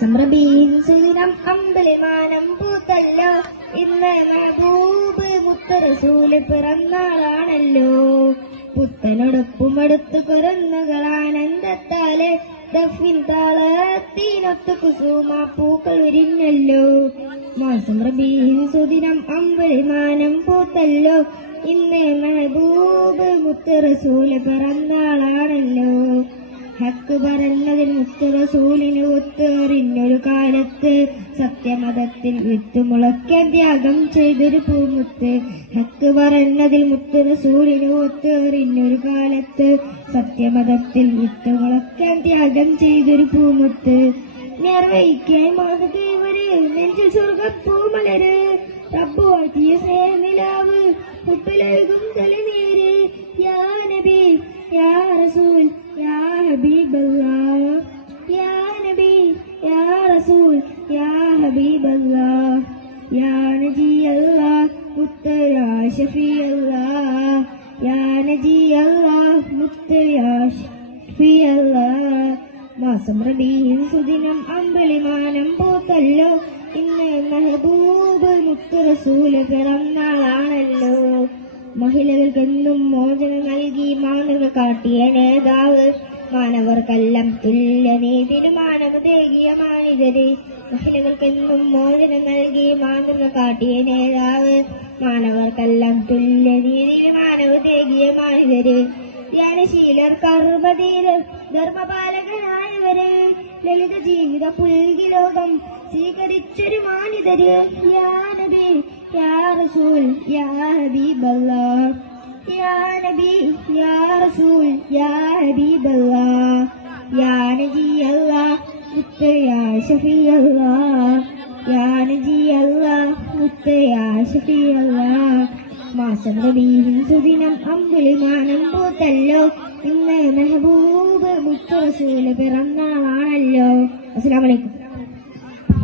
റബീൻ സുദിനം അമ്പലിമാനം പൂത്തല്ലോ. ഇന്ന് മഹബൂബ് മുത്തറസൂൽ പിറന്നാളാണല്ലോ. പുത്തനൊടുപ്പും അടുത്ത് കുരന്നുകൾ ആനന്ദത്താൽ ദഫിൻ താളത്തിനൊത്ത് കുസുമ പൂക്കൾ വിരിഞ്ഞല്ലോ മാസം റബീൻ സുദിനം അമ്പലിമാനം പൂത്തല്ലോ. ഇന്ന് മെഹബൂബ് മുത്തറസൂൽ പിറന്നാളാണല്ലോ ഹക്ക് പറഞ്ഞതിൽ മുത്തുറസൂലിന് ഒത്തേറിഞ്ഞൊരു കാലത്ത് സത്യമതത്തിൽ വിത്തുമുളയ്ക്കാൻ ത്യാഗം ചെയ്തൊരു പൂമുത്ത്. ഹക്ക് പറഞ്ഞതിൽ മുത്തുറസൂലിന് ഒത്തേറിഞ്ഞൊരു കാലത്ത് സത്യമതത്തിൽ വിത്തുമുളയ്ക്കാൻ ത്യാഗം ചെയ്തൊരു പൂമുത്ത്. നിർവഹിക്കാൻ മാതൃകവര് നെഞ്ചിൽ സ്വർഗപ്പൂമലര് റബ്ബു വാഴ്ത്തിയ സ്നേഹനിലാവ് ഉപ്പിലകും റസൂൽ യാ ഹബീബല്ലാഹ് യാ نجي അല്ലാഹ് മുത്ത് يا ഷഫി അല്ലാഹ് യാ نجي അല്ലാഹ് മുത്ത് يا ഷഫി അല്ലാഹ് മാസം റബീൻ സുദിനം അമ്പളിമാനം പോത്തല്ലോ ഇന്ന് മെഹബൂബ് മുത്ത് റസൂൽ പിറന്നാളാണല്ലോ മഹിളകൾക്കെന്നും മോചനം നൽകി മാതൃക കാട്ടിയ നേതാവ് മാനവർക്കെല്ലാം തുല്യനീതിന് മാനവതേകിയ മാനിതര് മഹിളകൾക്കെന്നും മോചനം നൽകി മാതൃക കാട്ടിയ നേതാവ് മാനവർക്കെല്ലാം തുല്യനീതിന് മാനവതേകിയ മാനിതര് ധ്യാനശീലർ കർമ്മധീരർ ധർമ്മപാലകരായവരെ ലളിത ജീവിത പുൽകി ലോകം സ്വീകരിച്ചൊരു മാനിതര് യാ നബി യാ റസൂൽ യാ ഹബീബല്ലാഹ് യാ يا യാ റസൂൽ യാ ഹബീബല്ലാഹ് യാ നജി അല്ലാഹ് മുത്ത് യാ ഷഫി അല്ലാഹ് യാ നജി അല്ലാഹ് മുത്ത് യാ ഷഫി അല്ലാഹ് മാസം റബീഹിൻ സുദിനം അമ്പുലിമാനം പൂത്തല്ലോ ഇന്ന് മെഹബൂബ് മുത്ത് റസൂൽ പിറന്നാളാണല്ലോ അസ്സലാമു അലൈക്കും